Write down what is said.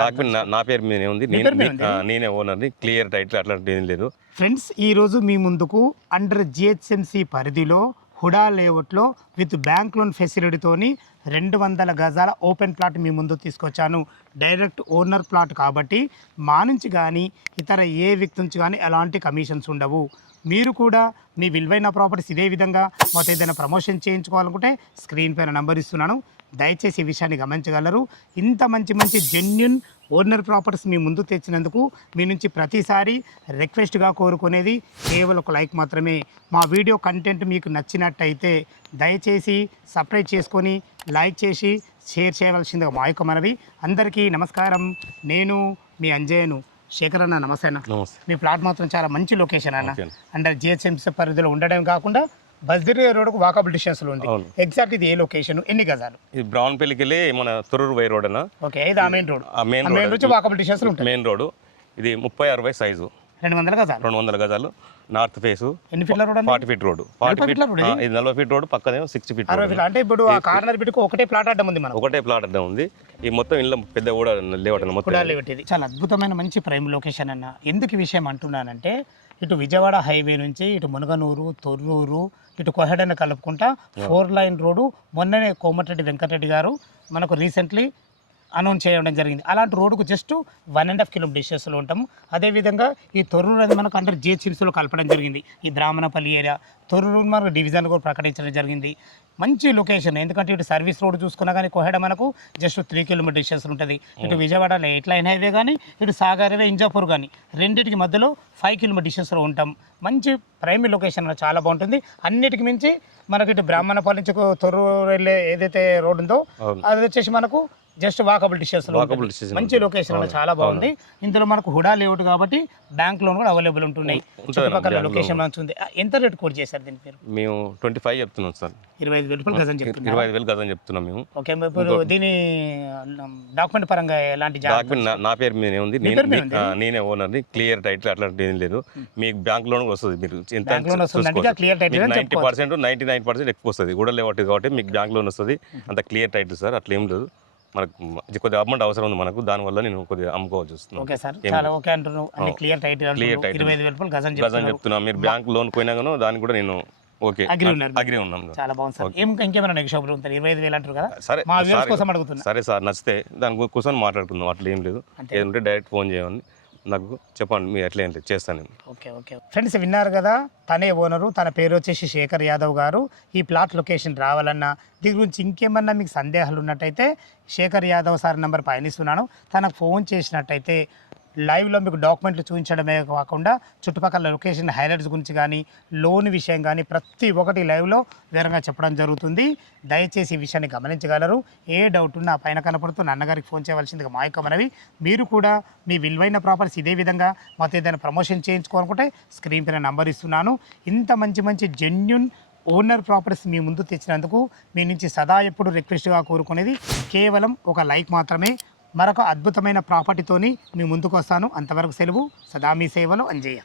Document నా పేరు మీదే ఉంది. నేనే ఓనర్ని. క్లియర్ టైటిల్ అట్లాంటిది ఏం లేదు. ఫ్రెండ్స్, ఈరోజు మీ ముందుకు అండర్ జిహెచ్ఎంసి పరిధిలో హుడా లేఅవుట్లో విత్ బ్యాంక్ లోన్ ఫెసిలిటీతోని 200 గజాల ఓపెన్ ప్లాట్ మీ ముందు తీసుకొచ్చాను. డైరెక్ట్ ఓనర్ ప్లాట్ కాబట్టి మా నుంచి కానీ ఇతర ఏ వ్యక్తి నుంచి కానీ ఎలాంటి కమిషన్స్ ఉండవు. మీరు కూడా మీ విలువైన ప్రాపర్టీస్ ఇదే విధంగా మాతో ఏదైనా ప్రమోషన్ చేయించుకోవాలనుకుంటే స్క్రీన్ పైన నంబర్ ఇస్తున్నాను. దయచేసి ఈ విషయాన్ని గమనించగలరు. ఇంత మంచి జెన్యున్ ఓనర్ ప్రాపర్టీస్ మీ ముందు తెచ్చినందుకు మీ నుంచి ప్రతిసారి రిక్వెస్ట్గా కోరుకునేది కేవలం ఒక లైక్ మాత్రమే. మా వీడియో కంటెంట్ మీకు నచ్చినట్టయితే దయచేసి సబ్స్క్రైబ్ చేసుకొని లైక్ చేసి షేర్ చేయవలసిందిగా మా యొక్క మనవి. అందరికీ నమస్కారం. నేను మీ అంజయ్యను. శేఖర్ అన్న, నమస్తే అన్న. మీ ప్లాట్ మాత్రం చాలా మంచి లొకేషన్ అన్న. అండర్ జిహెచ్ఎంసీ పరిధిలో ఉండడం కాకుండా బస్దిరి రోడ్కు వాకబుల్ డిస్టెన్స్ లో ఉంది. ఎగ్జాక్ట్ ఇది ఏ లొకేషన్, ఎన్ని గజాలు? ఇది బ్రౌన్పల్లికి వెళ్ళి మన తొర్రూరు వై రోడ్ అన్న. ఓకే, ఇది ఆ మెయిన్ రోడ్. మెయిన్ రోడ్ నుంచి వాకబుల్ డిస్టెన్స్ లో ఉంటుంది. మెయిన్ రోడ్ ఇది 30-60 సైజు, 200 గజాలు. North face. ఎన్ని ఫీట్ల రోడ్? 40 feet road. ఇది 40 ఫీట్ రోడ్. పక్కనే 60 ఫీట్. అంటే ఇప్పుడు ఆ కార్నర్ బిట్కు ఒకటే ప్లాట్ అడ్డం ఉంది. ఒకటే ప్లాట్ అడ్డం ఉంది. ఈ మొత్తం ఇల్లు పెద్ద కూడా లేవట మొత్తం. చాలా అద్భుతమైన మంచి ప్రైమ్ లొకేషన్ అన్న. ఎందుకు ఈ విషయం అంటున్నానంటే, ఇటు విజయవాడ హైవే నుంచి ఇటు మునగనూరు, తొర్రూరు, ఇటు కొహెడని కలుపుకుంటా 4 లైన్ రోడ్డు మొన్ననే కోమటిరెడ్డి వెంకటరెడ్డి గారు మనకు రీసెంట్లీ అనౌన్స్ చేయడం జరిగింది. అలాంటి రోడ్డుకు జస్ట్ 1.5 కిలోమీటర్ డిస్టెన్స్లో ఉంటాము. అదేవిధంగా ఈ తొర్రూరు అనేది మనకు అండర్ జిహెచ్ఎంసీలో కలపడం జరిగింది. ఈ బ్రాహ్మణపల్లి ఏరియా తొర్రూరు మనకు డివిజన్ కూడా ప్రకటించడం జరిగింది. మంచి లొకేషన్. ఎందుకంటే ఇటు సర్వీస్ రోడ్ చూసుకున్నా కానీ కోహెడ మనకు జస్ట్ 3 కిలోమీటర్ డిస్టెన్స్ ఉంటుంది. ఇటు విజయవాడ 8 లైన్ హైవే కానీ ఇటు సాగర్ హైవే, ఇంజాపూర్ కానీ రెండింటికి మధ్యలో 5 కిలోమీటర్ డిస్టెన్స్లో ఉంటాం. మంచి ప్రైమరీ లొకేషన్ చాలా బాగుంటుంది. అన్నిటికి మించి మనకి ఇటు బ్రాహ్మణపల్లి నుంచి తొర్రూరు వెళ్ళే ఏదైతే రోడ్ ఉందో అది వచ్చేసి మనకు జస్ట్ వాకబుల్ డిస్టెన్స్ లో మంచి లొకేషన్ చాలా బాగుంది. ఇందులో మనకు హుడా లేఅవుట్ కాబట్టి బ్యాంక్ లోన్ కూడా అవైలబుల్ ఉంటున్నాయి. చుట్టుపక్కల లొకేషన్ మంచి ఉంది. ఎంత రేట్ కోట్ చేశారు దీని పేరు? మేము 25 చెప్తున్నాం సార్. 25,000 గజం చెప్తున్నాం. 25,000 గజం చెప్తున్నాం మేము. ఓకే, ఇప్పుడు దీని డాక్యుమెంట్ పరంగా ఎలాంటి డాక్యుమెంట్ నా పేరు మీదే ఉంది. నేనే ఓనర్ని. క్లియర్ టైటిల్ అట్లాంటిది ఏం లేదు. మీకు బ్యాంక్ లోన్ వస్తుంది. మీరు 90%, 99% ఎక్కువ వస్తుంది. కూడా లేవట్లేదు కాబట్టి మీకు బ్యాంక్ లోన్ వస్తుంది. అంత క్లియర్ టైటిల్ సార్. అట్లా ఏం లేదు. మనకు కొద్దిగా అమౌంట్ అవసరం ఉంది మనకు. దానివల్ల నేను కొద్దిగా అమ్ముకోవచ్చు వస్తున్నాను. ఓకే సార్, చాలా ఓకే అంటున్నాను. క్లియర్ టైటిల్ 25,000 గజం చెప్తున్నా. మీరు బ్యాంక్ లోన్ పోయినా కానీ దానికి కూడా నేను ఓకే అగ్రీ ఉన్నాను. చాలా బాగుంది సార్. ఇంకేమైనా నెగోషియబుల్ ఉంటుంది? 25,000 అంటారు కదా. సరే, మా వ్యూవర్స్ కోసం అడుగుతున్నా. సరే సార్, నచ్చితే దాని కోసం మాట్లాడుకుందాం. అట్లా ఏం లేదు. ఏదంటే డైరెక్ట్ ఫోన్ చేయండి, నాకు చెప్పండి. మీరు ఎట్లా ఏంటి చేస్తాను. ఓకే ఓకే ఫ్రెండ్స్, విన్నారు కదా. తనే ఓనరు. తన పేరు వచ్చేసి శేఖర్ యాదవ్ గారు. ఈ ప్లాట్ లొకేషన్ రావాలన్నా దీని గురించి ఇంకేమన్నా మీకు సందేహాలు ఉన్నట్టయితే శేఖర్ యాదవ్ సార్ నెంబర్ పైన ఇస్తున్నాను. తనకు ఫోన్ చేసినట్టయితే లైవ్లో మీకు డాక్యుమెంట్లు చూపించడమే కాకుండా చుట్టుపక్కల లొకేషన్ హైలైట్స్ గురించి కానీ లోన్ విషయం కానీ ప్రతి ఒక్కటి లైవ్లో వివరంగా చెప్పడం జరుగుతుంది. దయచేసి ఈ విషయాన్ని గమనించగలరు. ఏ డౌట్ ఉన్నా పైన కనపడుతున్న అన్నగారికి ఫోన్ చేయవలసిందిగా మా యొక్క మనవి. మీరు కూడా మీ విలువైన ప్రాపర్టీస్ ఇదే విధంగా మాతో ఏదైనా ప్రమోషన్ చేయించుకోవాలనుకుంటే స్క్రీన్ పైన నంబర్ ఇస్తున్నాను. ఇంత మంచి జెన్యున్ ఓనర్ ప్రాపర్టీస్ మీ ముందు తెచ్చినందుకు మీ నుంచి సదా ఎప్పుడు రిక్వెస్ట్గా కోరుకునేది కేవలం ఒక లైక్ మాత్రమే. మరొక అద్భుతమైన ప్రాపర్టీతోని మీ ముందుకు వస్తాను. అంతవరకు సెలవు. సదా మీ సేవలో అంజయ్య.